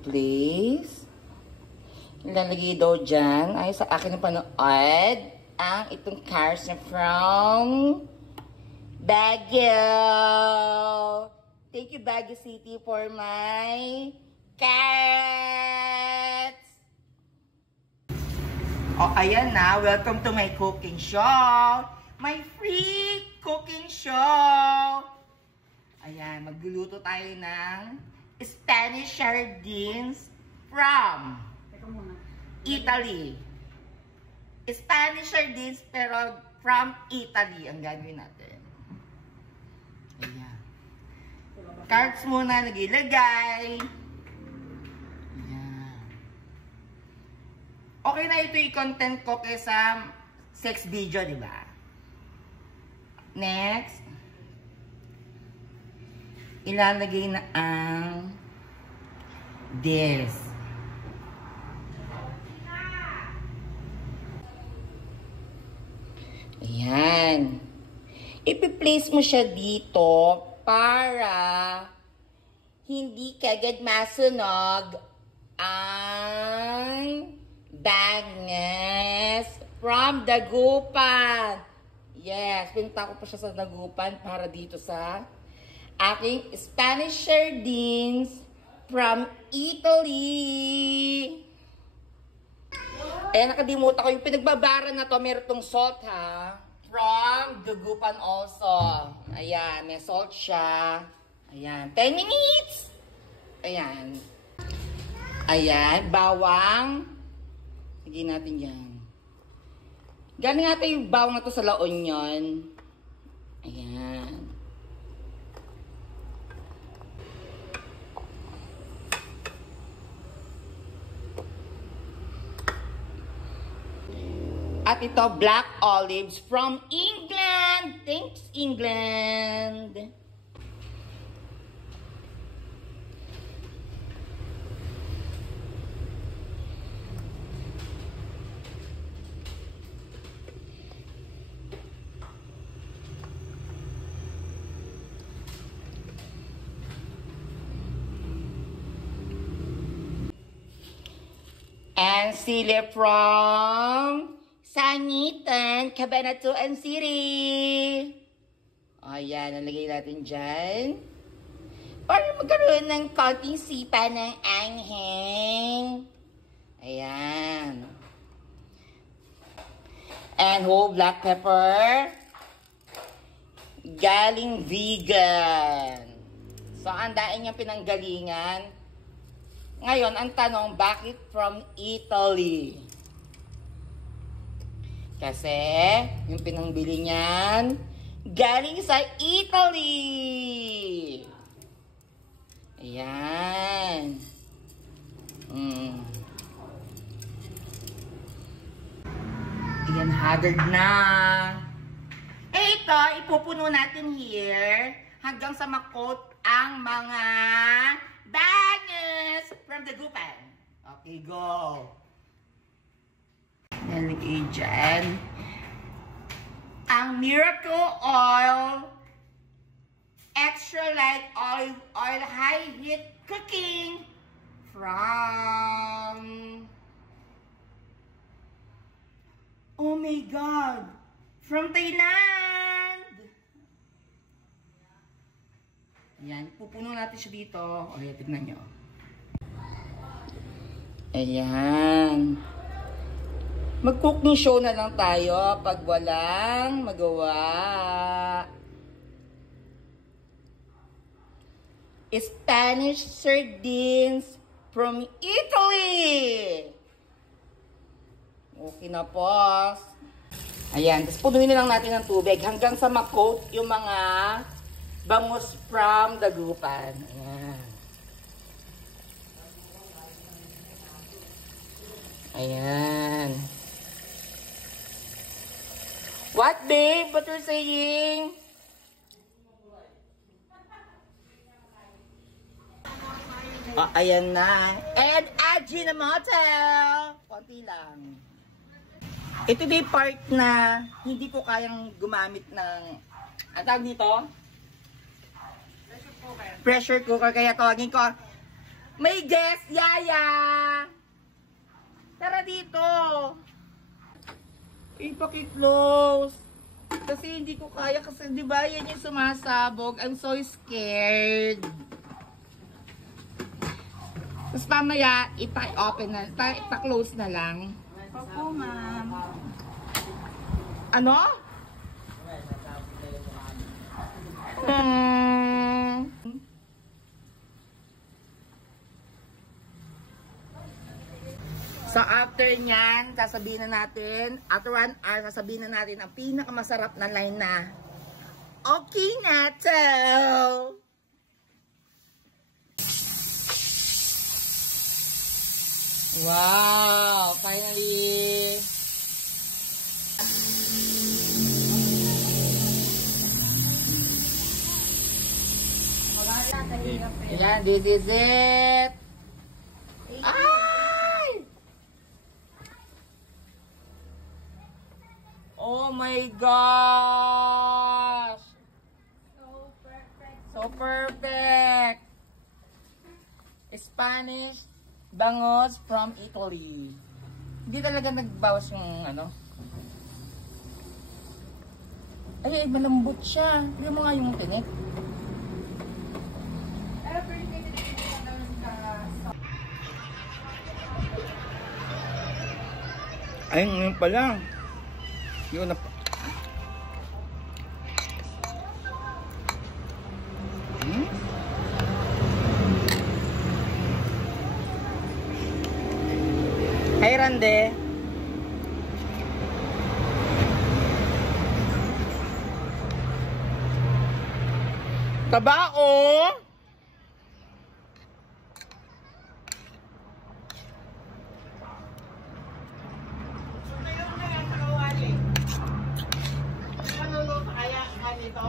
place. Ilalagay daw dyan. Ay, sa akin na panood ang itong cars na from Baguio. Thank you, Baguio City, for my carrots. Oh, ayan na. Welcome to my cooking show. My free cooking show. Ayan, magluluto tayo ng Spanish sardines from Italy. Spanish sardines pero from Italy ang gagawin natin. Ayan. Carrots muna nagilagay. Ayan. Okay na ito i-content ko kaysa sex video, di ba? Next. Ilalagay na ang this. Ayan. Ipi-place mo siya dito para hindi kagad masunog ang bagnes from dagupan. Yes, pinta ko pa siya sa dagupan para dito sa aking Spanish sardines from Italy. Eh, nakalimutan ko yung pinagbabara na to. Meron tong salt, ha? From Dagupan also. Ayan, may salt siya. Ayan, 10 minutes. Ayan. Ayan, bawang. Lagyan natin yan. Galing natin yung bawang na to sa La Union. Ayan. At ito, black olives from England. Thanks, England. And sili from Sangitan, Cabanatuan City. O, yan. Nalagay natin dyan. Para magkaroon ng konting sipa ng angheng. Ayan. And whole black pepper. Galing vegan. So, andain yung pinanggalingan. Ngayon, ang tanong, bakit from Italy? Kasi, yung pinangbili niyan, galing sa Italy. Ayan. Ayan, haggard na. Eh, ito, ipupuno natin here hanggang sa makot ang mga bagnes from Dagupan. Okay, go. Nalagay dyan ang Miracle Oil Extra Light Olive Oil High Heat Cooking from, oh my God, from Thailand. Ayan, pupuno natin siya dito. O, tignan nyo. Ayan. Mag-cooking show na lang tayo pag walang magawa. Spanish sardines from Italy. Okay na po. Ayan, tapos punuin na lang natin ng tubig hanggang sa ma-coat yung mga bangus from Dagupan. Ayan. Ayan. What, babe? What you're saying? Oh, ayan na. And Ajinomoto. Konti lang. Ito din part na hindi ko kayang gumamit ng, ang tawag dito? Pressure cooker. Kaya tawagin ko May guest, Yaya! Tara dito! Ipaki-close. Kasi hindi ko kaya kasi di ba yan yung sumasabog. I'm so scared. Tapos mamaya, ipa-open na, ipa-close na lang. Opo, ma'am. Ano? So after nyan, sasabihin na natin, after 1 hour, sasabihin na natin ang pinakamasarap na line na, okay na to! Wow! Finally! Ayan, this is it! Ay! Oh my gosh! So perfect. So perfect! Spanish bangos from Italy. Hindi talaga nagbawas yung ano. Ay, malambot siya. Tignan mo nga yung tinik. Pero pwede din ka Ay, ngayon pa lang. Yun na pa. Hi, Rande. Tabao. Ano kaya ganito?